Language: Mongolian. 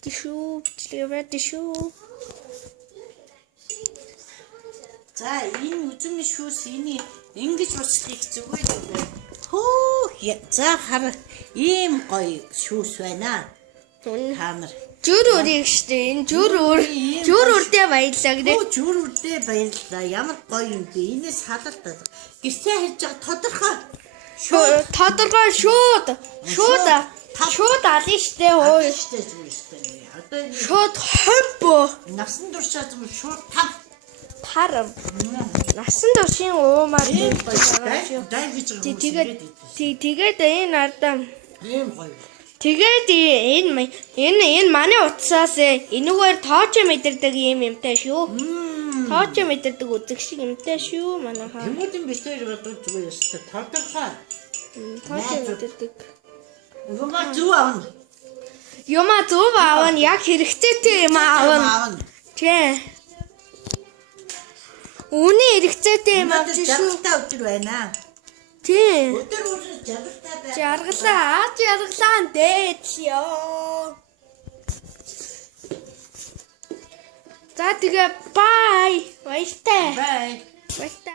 Тишүү, тишүү. За энэ үзмийн шүүс энийг ингэж уцлах зүгээр үү? Хөө за хар ийм гоё шүүс байна. Хамар. Жүрүрийг штэ энэ жүрүрдээ баярлаа гэдэг. Оо жүрүрдээ баярлаа. Ямар гоё юм бэ? Энэс халалтай. Гисээ хэлж байгаа тодорхой. Тодорхой шууд алын штэ хөө. Штэ зүгээр штэ. Одоо энэ Шууд хомбо. насан туршаад юм шууд тав. Тарам. Насан туршийн уумаар Дай гэж тэгээд энэ ардаа ийм гоё. тэгээд энэ манай утсаас энэгээр тооч мэдэрдэг юм юмтай шүү. Тооч мэдэрдэг үзэг шиг юмтай шүү манайхаа. Тэмүүдэм бисээр бодож зүгээр ёстой. Тодорхой. Тооч мэдэрдэг. Юма Зүв аавна яг хэрэгцээтэй юм аавна. Тий. Үүний хэрэгцээтэй юм авч шүү. Жаргалтай өдөр байна. Тий. Өдөр жаргалтай байна. Жаргалаа дээд ёо. За тэгээ бай. Баяртай. Бай.